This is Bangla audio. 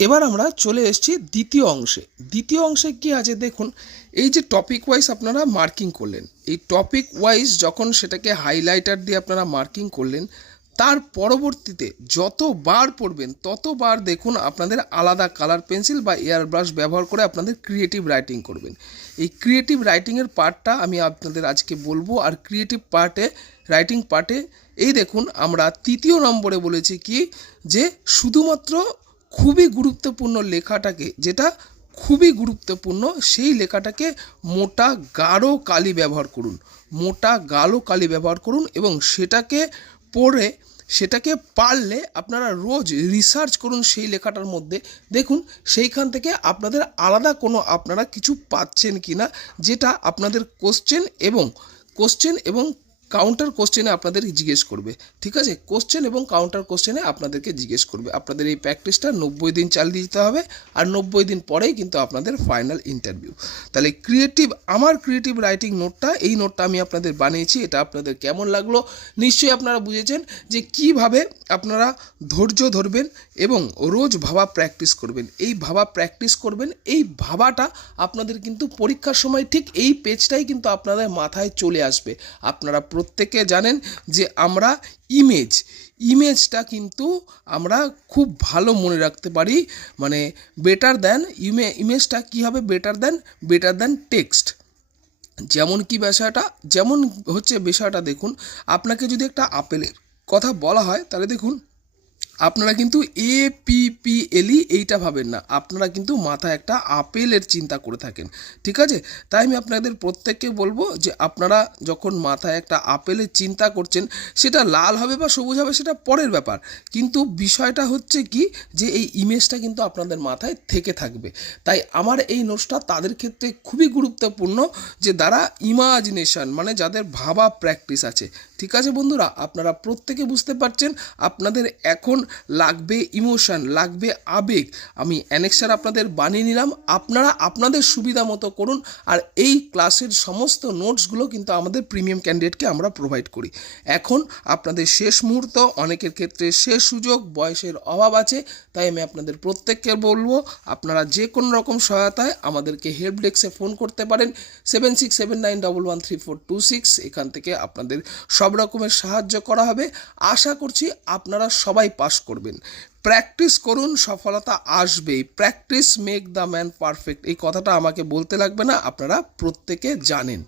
এবার আমরা চলে এসেছি দ্বিতীয় অংশে। দ্বিতীয় অংশে কি আছে দেখুন, এই যে টপিক ওয়াইজ আপনারা মার্কিং করলেন, এই টপিক ওয়াইজ যখন সেটাকে হাইলাইটার দিয়ে আপনারা মার্কিং করলেন, তার পরবর্তীতে যতবার পড়বেন, ততবার দেখুন আপনাদের আলাদা কালার পেন্সিল বা এয়ার ব্রাশ ব্যবহার করে আপনাদের ক্রিয়েটিভ রাইটিং করবেন। এই ক্রিয়েটিভ রাইটিংয়ের পার্টটা আমি আপনাদের আজকে বলব, আর ক্রিয়েটিভ পার্টে রাইটিং পার্টে এই দেখুন আমরা তৃতীয় নম্বরে বলেছি কি, যে শুধুমাত্র খুবই গুরুত্বপূর্ণ লেখাটাকে, যেটা খুবই গুরুত্বপূর্ণ, সেই লেখাটাকে মোটা গাঢ় কালি ব্যবহার করুন। মোটা গাঢ় কালি ব্যবহার করুন এবং সেটাকে পড়ে, সেটাকে পারলে আপনারা রোজ রিসার্চ করুন সেই লেখাটার মধ্যে। দেখুন, সেইখান থেকে আপনাদের আলাদা কোনো আপনারা কিছু পাচ্ছেন কি না যেটা আপনাদের কোশ্চেন এবং কোশ্চেন এবং কাউন্টার কোশ্চেনে আপনাদের জিজ্ঞেস করবে, ঠিক আছে? কোশ্চেন এবং কাউন্টার কোশ্চেনে আপনাদেরকে জিজ্ঞেস করবে। আপনাদের এই প্র্যাকটিসটা নব্বই দিন চালিয়ে দিতে হবে আর নব্বই দিন পরেই কিন্তু আপনাদের ফাইনাল ইন্টারভিউ তাহলে ক্রিয়েটিভ আমার ক্রিয়েটিভ রাইটিং নোটটা এই নোটটা আমি আপনাদের বানিয়েছি, এটা আপনাদের কেমন লাগল? নিশ্চয়ই আপনারা বুঝেছেন যে কীভাবে আপনারা ধৈর্য ধরবেন এবং রোজ ভাবা প্র্যাকটিস করবেন। এই ভাবা প্র্যাকটিস করবেন, এই ভাবাটা আপনাদের কিন্তু পরীক্ষার সময় ঠিক এই পেজটাই কিন্তু আপনাদের মাথায় চলে আসবে। আপনারা প্রত্যেকে জানেন যে আমরা ইমেজ ইমেজটা কিন্তু আমরা খুব ভালো মনে রাখতে পারি মানে বেটার দেন ইমে ইমেজটা কী হবে? Better than better than text যেমন কি বিষয়টা, যেমন হচ্ছে বিষয়টা দেখুন, আপনাকে যদি একটা আপেলের কথা বলা হয়, তাহলে দেখুন আপনারা কিন্তু এ পি পি এলই এইটা ভাবেন না। আপনারা কিন্তু মাথায় একটা আপেলের চিন্তা করে থাকেন, ঠিক আছে? তাই আমি আপনাদের প্রত্যেককে বলব যে আপনারা যখন মাথায় একটা আপেলের চিন্তা করছেন, সেটা লাল হবে বা সবুজ হবে, সেটা পরের ব্যাপার। কিন্তু বিষয়টা হচ্ছে কি যে এই ইমেজটা কিন্তু আপনাদের মাথায় থেকে থাকবে। তাই আমার এই নোটসটা তাদের ক্ষেত্রে খুবই গুরুত্বপূর্ণ যে দ্বারা ইমাজিনেশন মানে যাদের ভাবা প্র্যাকটিস আছে, ঠিক আছে বন্ধুরা? আপনারা প্রত্যেকে বুঝতে পারছেন, আপনাদের এখন লাগবে ইমোশন লাগবে আবেগ। আমি অ্যানেক্সার আপনাদের বানিয়ে নিলাম। আপনারা আপনাদের সুবিধা মতো করুন। আর এই ক্লাসের সমস্ত নোটসগুলো কিন্তু আমাদের প্রিমিয়াম ক্যান্ডিডেটকে আমরা প্রোভাইড করি। এখন আপনাদের শেষ মুহূর্ত, অনেকের ক্ষেত্রে শেষ সুযোগ, বয়সের অভাব আছে, তাই আমি আপনাদের প্রত্যেককে বলব, আপনারা যে কোনো রকম সহায়তায় আমাদেরকে হেল্প ডেস্কে ফোন করতে পারেন। Seven six seven nine double one three four two six এখান থেকে আপনাদের সব রকমের সাহায্য করা হবে। আশা করছি আপনারা সবাই পাস করবেন। প্র্যাকটিস করুন, সফলতা আসবেই। Practice, make the man perfect. এই কথাটা আমাকে বলতে লাগবে না, আপনারা প্রত্যেকে জানেন।